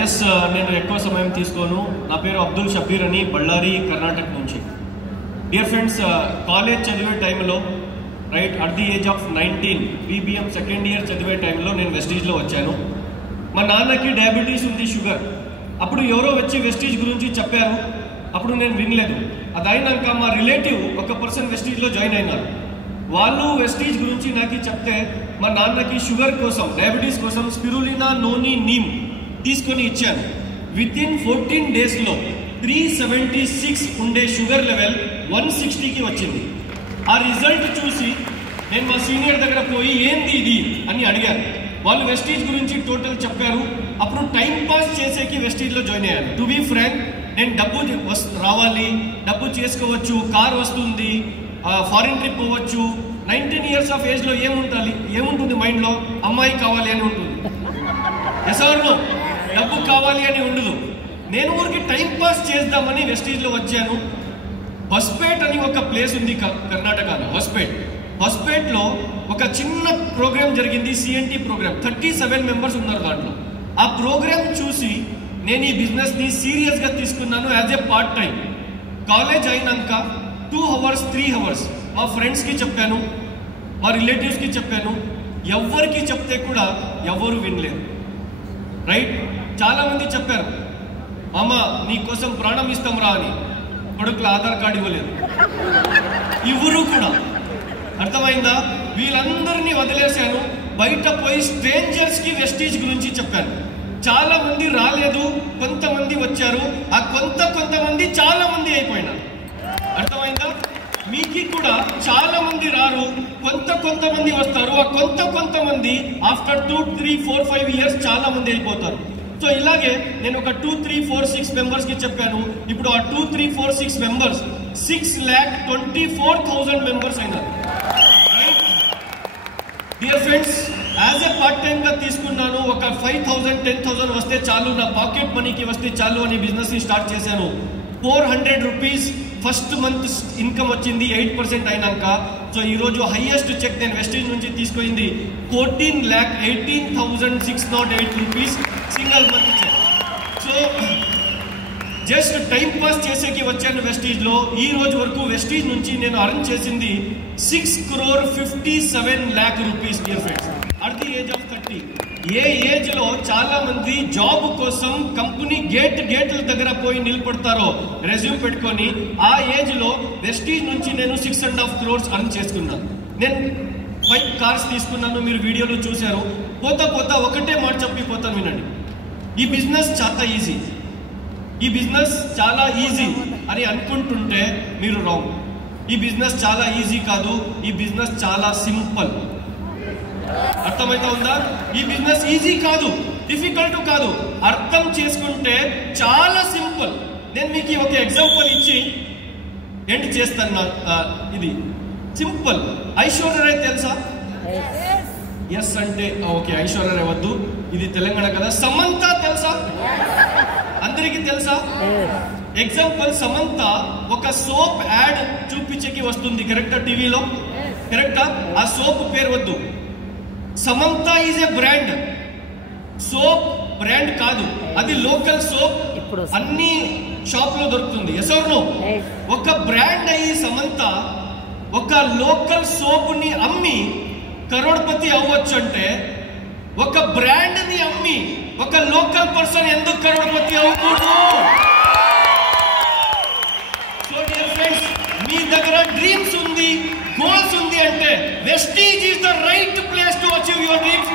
Yes, నేను ఎక్కువ సమయం తీసుకోను. నా పేరు అబ్దుల్ షబీర్ అని, బళ్ళారి, కర్ణాటక నుంచి. డియర్ ఫ్రెండ్స్, కాలేజ్ చదివే టైంలో right at the age of 19 BBM second year చదివే టైంలో నేను వెస్టీజ్లో వచ్చాను. మా నాన్నకి డయాబెటీస్ ఉంది, షుగర్. అప్పుడు ఎవరో వచ్చి వెస్టీజ్ గురించి చెప్పారు. అప్పుడు నేను వినలేదు. అది అయినాక మా రిలేటివ్ ఒక పర్సన్ వెస్టీజ్లో జాయిన్ అయినారు. వాళ్ళు వెస్టీజ్ గురించి నాకు చెప్తే మా నాన్నకి షుగర్ కోసం, డయాబెటీస్ కోసం స్పిరులినా నోని నీమ్ తీసుకొని ఇచ్చాను. విత్ ఇన్ 14 డేస్లో 376 ఉండే షుగర్ లెవెల్ 160కి వచ్చింది. ఆ రిజల్ట్ చూసి నేను మా సీనియర్ దగ్గర పోయి ఏంది ఇది అని అడిగాను. వాళ్ళు వెస్టీజ్ గురించి టోటల్ చెప్పారు. అప్పుడు టైం పాస్ చేసేకి వెస్టీజ్లో జాయిన్ అయ్యాను. టు బీ ఫ్రాంక్, నేను డబ్బు రావాలి, డబ్బు చేసుకోవచ్చు, కార్ వస్తుంది, ఫారిన్ ట్రిప్ పోవచ్చు. 19 ఇయర్స్ ఆఫ్ ఏజ్లో ఏముంటుంది మైండ్లో? అమ్మాయి కావాలి అని ఉంటుంది. ఎసవర్లో డబ్బు కావాలి అని ఉండదు. నేను ఊరికి టైం పాస్ చేద్దామని వెస్టీజ్లో వచ్చాను. హొస్పేట్ అని ఒక ప్లేస్ ఉంది కర్ణాటకలో. హొస్పేట్లో ఒక చిన్న ప్రోగ్రామ్ జరిగింది, CNT ప్రోగ్రామ్. 37 మెంబర్స్ ఉన్నారు దాంట్లో. ఆ ప్రోగ్రామ్ చూసి నేను ఈ బిజినెస్ని సీరియస్గా తీసుకున్నాను as a part time. College అయినాక 2 hours 3 hours మా ఫ్రెండ్స్కి చెప్పాను, మా రిలేటివ్స్కి చెప్పాను. ఎవరికి చెప్తే కూడా ఎవరు వినలేదు. రైట్, చాలామంది చెప్పారు, మామ నీకోసం ప్రాణం ఇస్తాం రా అని. కొడుకుల ఆధార్ కార్డు ఇవ్వలేదు, ఇవ్వరు కూడా. అర్థమైందా? వీళ్ళందరినీ వదిలేశాను. బయట పోయి స్ట్రేంజర్స్కి వెస్టీజ్ గురించి చెప్పాను. చాలా మంది రాలేదు, కొంతమంది వచ్చారు. ఆ కొంతమంది చాలా మంది అయిపోయినారు. అర్థమైందా? మీకు కూడా చాలా మంది రారు, కొంతమంది వస్తారు. ఆ కొంతమంది ఆఫ్టర్ 2, 3, 4, 5 ఇయర్స్ చాలా మంది అయిపోతారు. సో ఇలాగే నేను ఒక 2, 3, 4, 6 మెంబర్స్కి చెప్పాను. ఇప్పుడు ఆ 2, 3, 4, 6 మెంబర్స్ 6,24,000 మెంబర్స్ అయినారు. Dear friends, as a part time గా తీసుకున్నాను. ఒక 5,000, 10,000 వస్తే చాలు, నా పాకెట్ మనీకి వస్తే చాలు అని బిజినెస్ ని స్టార్ట్ చేశాను. 400 రూపీస్ ఫస్ట్ మంత్ ఇన్కమ్ వచ్చింది 8% అయినాక. సో ఈరోజు హైయెస్ట్ చెక్ నేను వెస్టీజ్ నుంచి తీసుకుంది 14,18,608 rupees single month cheque. So just time pass చేసేకి వచ్చాను వెస్టీజ్లో. ఈ రోజు వరకు వెస్టీజ్ నుంచి నేను అర్న్ చేసింది 6,57,00,000 rupees. Dear friends, at the age of 30. A age లో చాలా మంది జాబ్ కోసం కంపెనీ గేట్ల దగ్గర పోయి నిలబడతారో రెజ్యూమ్ పెట్టుకొని, ఆ ఏజ్ లో వెస్టీజ్ నుంచి నేను 6.5 crores అర్న్ చేసుకున్నాను. నేను 5 కార్స్ తీసుకున్నాను, మీరు వీడియోలో చూశారు. పోతా ఒకటే మాట చెప్పిపోతాను, వినండి. ఈ బిజినెస్ చాలా ఈజీ, ఈ బిజినెస్ చాలా ఈజీ అని అనుకుంటుంటే మీరు రాంగ్. ఈ బిజినెస్ చాలా ఈజీ కాదు, ఈ బిజినెస్ చాలా సింపుల్. అర్థమైతే ఉందా? ఈ బిజినెస్ ఈజీ కాదు, డిఫికల్ట్ కాదు, అర్థం చేసుకుంటే చాలా సింపుల్. నేను మీకు ఒక ఎగ్జాంపుల్ ఇచ్చి ఎండ్ చేస్తాను. ఇది సింపుల్. ఐశ్వర్య రాయ్ తెలుసా? ఎస్ అంటే ఓకే, ఐశ్వర్య రాయ్ వద్దు, ఇది తెలంగాణ కదా. సమంత తెలుసా? అందరికీ తెలుసా? ఎగ్జాంపుల్, సమంత ఒక సోప్ యాడ్ చూపించేకి వస్తుంది, కరెక్టా? టీవీలో, కరెక్టా? ఆ సోప్ పేరు వద్దు. Samantha is a brand, soap brand కాదు. అది లోకల్ సోప్, అన్ని షాప్ లో దొరుకుతుంది. Yes or no? ఒక బ్రాండ్ అయ్యి సమంత ఒక లోకల్ సోప్ ని అమ్మి కరోడ్పతి అవ్వచ్చు అంటే, ఒక బ్రాండ్ ని అమ్మి ఒక లోకల్ పర్సన్ ఎందుకు కరోడ్పతి అవ్వకూడదు? సో డియర్ ఫ్రెండ్స్, మీ దగ్గర డ్రీమ్స్ ఉంది, గోల్స్ ఉంది అంటే Vestige is the right place to achieve your dreams.